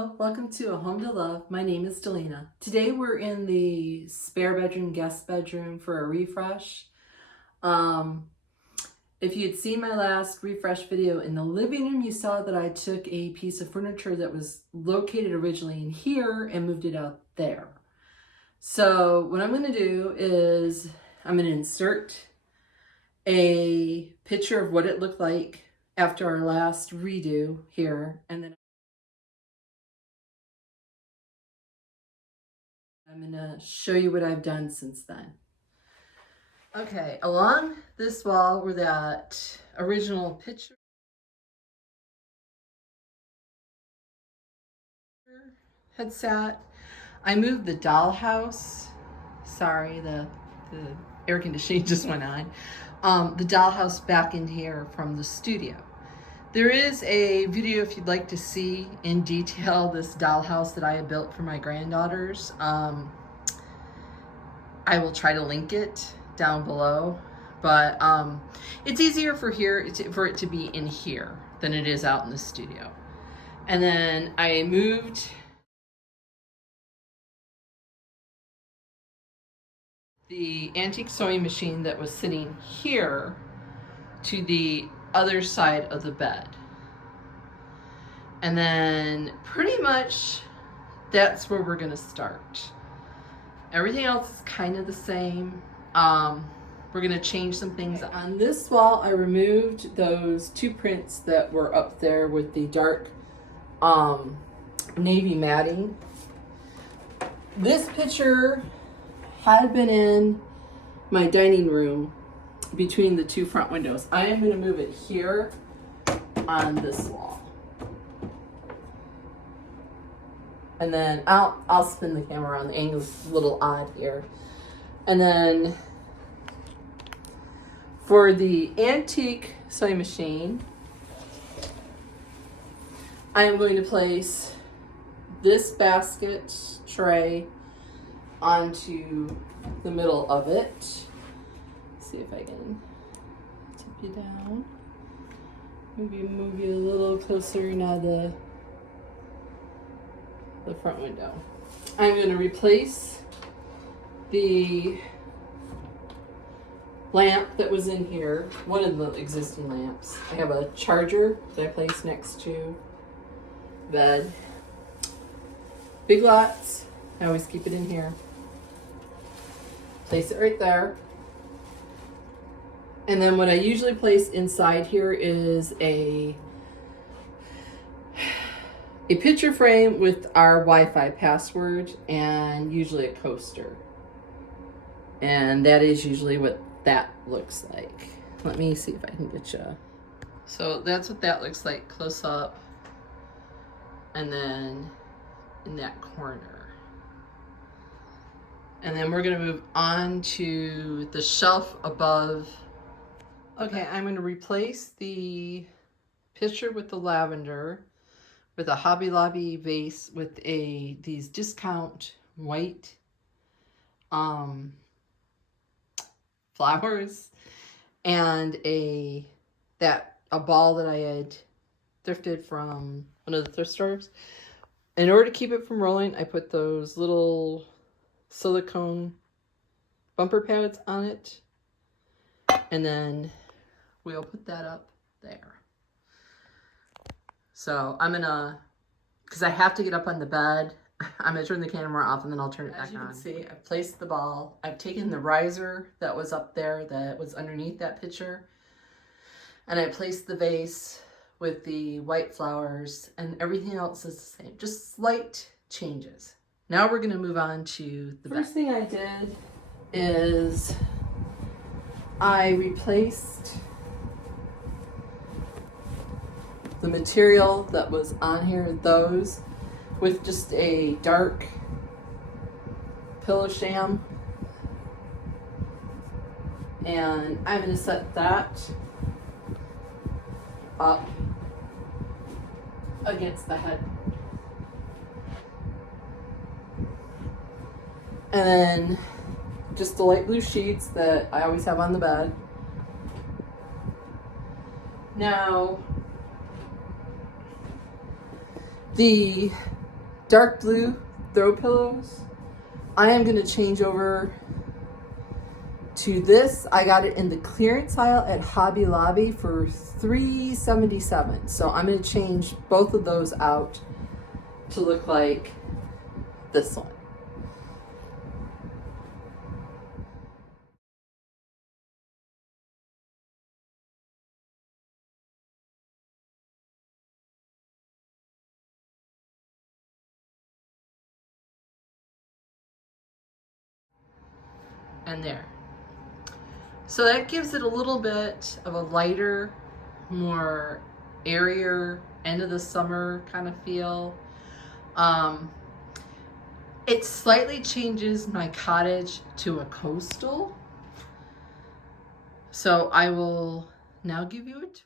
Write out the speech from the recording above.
Hello, welcome to A Home to Love. My name is Delina. Today we're in the spare bedroom, guest bedroom for a refresh. If you had seen my last refresh video in the living room, you saw that I took a piece of furniture that was located originally in here and moved it out there. So what I'm going to do is I'm going to insert a picture of what it looked like after our last redo here, and then I'm going to show you what I've done since then. Okay, along this wall where that original picture had sat, I moved the dollhouse. Sorry, the air conditioning just went on. The dollhouse back in here from the studio. There is a video if you'd like to see in detail this dollhouse that I had built for my granddaughters. I will try to link it down below, but it's easier for it to be in here than it is out in the studio. And then I moved the antique sewing machine that was sitting here to the other side of the bed. And then pretty much that's where we're gonna start. Everything else is kind of the same. We're gonna change some things. On this wall, I removed those two prints that were up there with the dark navy matting. This picture had been in my dining room between the two front windows. I am going to move it here on this wall. And then I'll spin the camera around. The angle's a little odd here. And then for the antique sewing machine, I am going to place this basket tray onto the middle of it. Let's see if I can tip you down. Maybe move you a little closer now the front window. I'm going to replace the lamp that was in here, one of the existing lamps. I have a charger that I place next to bed. Big Lots, I always keep it in here. Place it right there. And then what I usually place inside here is a picture frame with our Wi-Fi password and usually a coaster. And that is usually what that looks like. Let me see if I can get you. So that's what that looks like close up. And then in that corner. And then we're gonna move on to the shelf above. Okay, I'm gonna replace the picture with the lavender with a Hobby Lobby vase with these discount white flowers and a ball that I had thrifted from one of the thrift stores. In order to keep it from rolling, I put those little silicone bumper pads on it, and then we'll put that up there. So I'm gonna, because I have to get up on the bed, I'm gonna turn the camera off and then I'll turn it back on. As you can see, I've placed the ball. I've taken the riser that was up there that was underneath that picture, and I placed the vase with the white flowers, and everything else is the same, just slight changes. Now we're going to move on to the first thing I did is I replaced the material that was on here, those, with just a dark pillow sham. And I'm going to set that up against the head. And then just the light blue sheets that I always have on the bed. Now, the dark blue throw pillows. I am gonna change over to this. I got it in the clearance aisle at Hobby Lobby for $3.77. So I'm gonna change both of those out to look like this one. And there. So that gives it a little bit of a lighter, more airier, end of the summer kind of feel. It slightly changes my cottage to a coastal. So I will now give you a tour.